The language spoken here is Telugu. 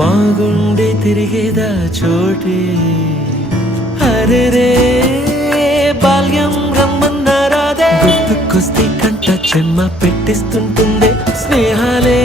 మా గుండె తిరిగేదా చోటే అరెరే బాల్యం రమ్మన్నారాదే గుర్తుకొస్తే కంట చెమ్మ పెట్టిస్తుంటుందే స్నేహాలే